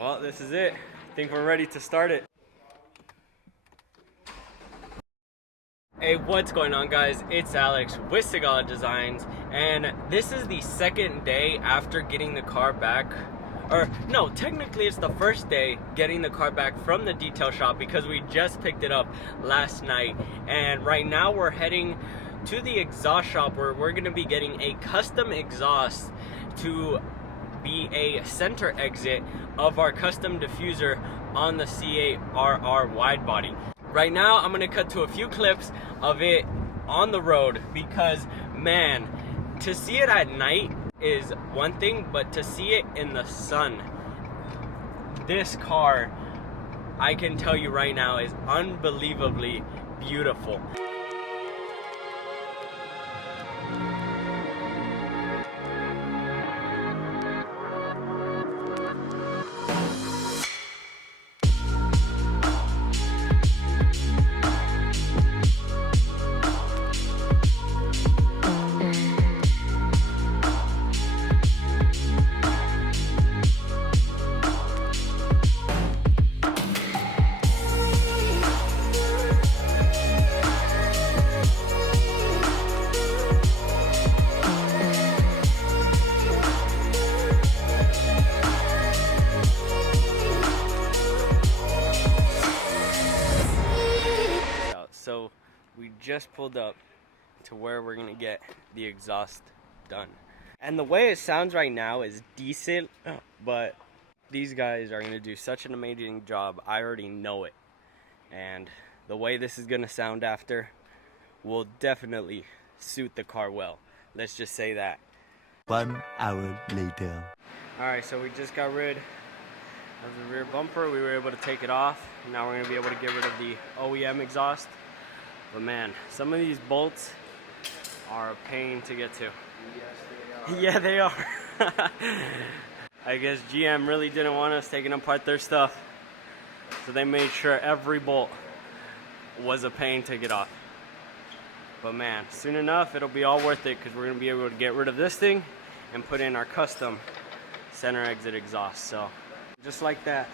Well, this is it. I think we're ready to start it. Hey, what's going on, guys? It's Alex with Sigala Designs, and this is the second day after getting the car back. Or no, technically it's the first day getting the car back from the detail shop because we just picked it up last night. And right now we're heading to the exhaust shop where we're going to be getting a custom exhaust to be a center exit of our custom diffuser on the C8RR Widebody. Right now I'm going to cut to a few clips of it on the road because, man, to see it at night is one thing, but to see it in the sun, this car, I can tell you right now, is unbelievably beautiful. So we just pulled up to where we're gonna get the exhaust done. And the way it sounds right now is decent, but these guys are gonna do such an amazing job. I already know it. And the way this is gonna sound after will definitely suit the car well. Let's just say that. 1 hour later. Alright, so we just got rid of the rear bumper. We were able to take it off. Now we're gonna be able to get rid of the OEM exhaust. But man, some of these bolts are a pain to get to. Yes, they are. Yeah, they are. I guess GM really didn't want us taking apart their stuff, so they made sure every bolt was a pain to get off. But man, soon enough, it'll be all worth it because we're going to be able to get rid of this thing and put in our custom center exit exhaust. So just like that,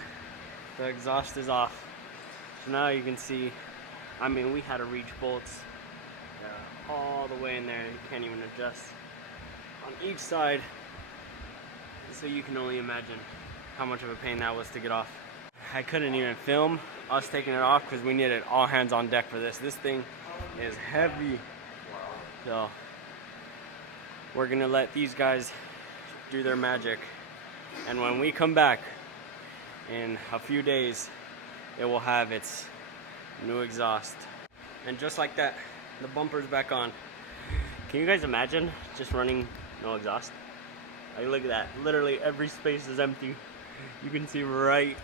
the exhaust is off. So now you can see, I mean, we had to reach bolts all the way in there. You can't even adjust on each side. So you can only imagine how much of a pain that was to get off. I couldn't even film us taking it off because we needed all hands on deck for this. This thing is heavy. So we're gonna let these guys do their magic. And when we come back in a few days, it will have its new exhaust. And just like that, the bumper's back on. Can you guys imagine just running no exhaust? Like, look at that. Literally every space is empty. You can see right.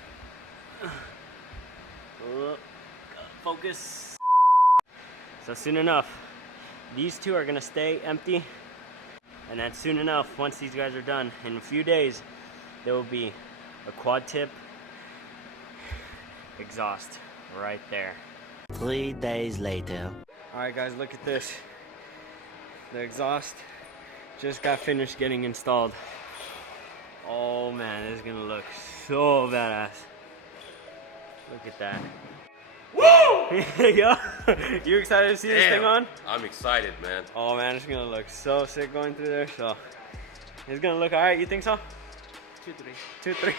Focus. So soon enough, these two are gonna stay empty. And then soon enough, once these guys are done, in a few days, there will be a quad tip exhaust right there. 3 days later. Alright guys, look at this. The exhaust just got finished getting installed. Oh man, this is gonna look so badass. Look at that. Woo! Yo, you excited to see this thing on? I'm excited, man. Oh man, it's gonna look so sick going through there. So it's gonna look alright, you think so? 2, 3.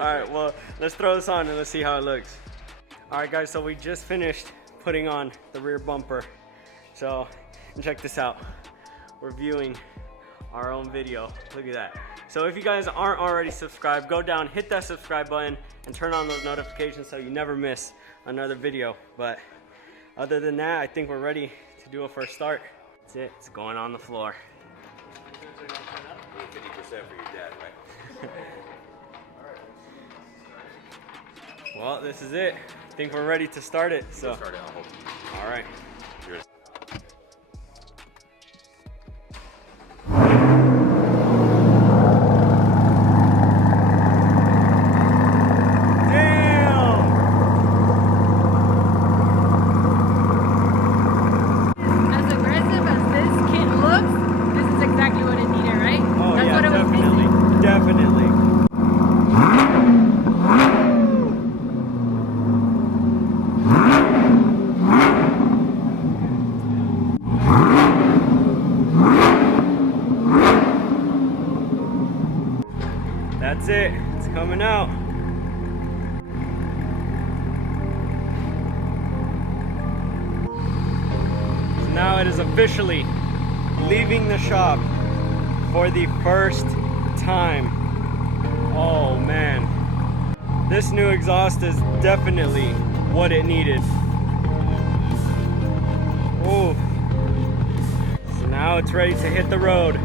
Alright, well, let's throw this on and let's see how it looks. Alright guys, so we just finished putting on the rear bumper. So, and check this out. We're viewing our own video. Look at that. So if you guys aren't already subscribed, go down, hit that subscribe button, and turn on those notifications so you never miss another video. But other than that, I think we're ready to do a first start. That's it. It's going on the floor. 50% for your dad, right? Well, this is it. I think we're ready to start it. So, Start it, I'll hold it. all right. Here's Definitely. That's it. It's coming out. So now it is officially leaving the shop for the first time. Oh man. This new exhaust is definitely what it needed. Oh. So now it's ready to hit the road.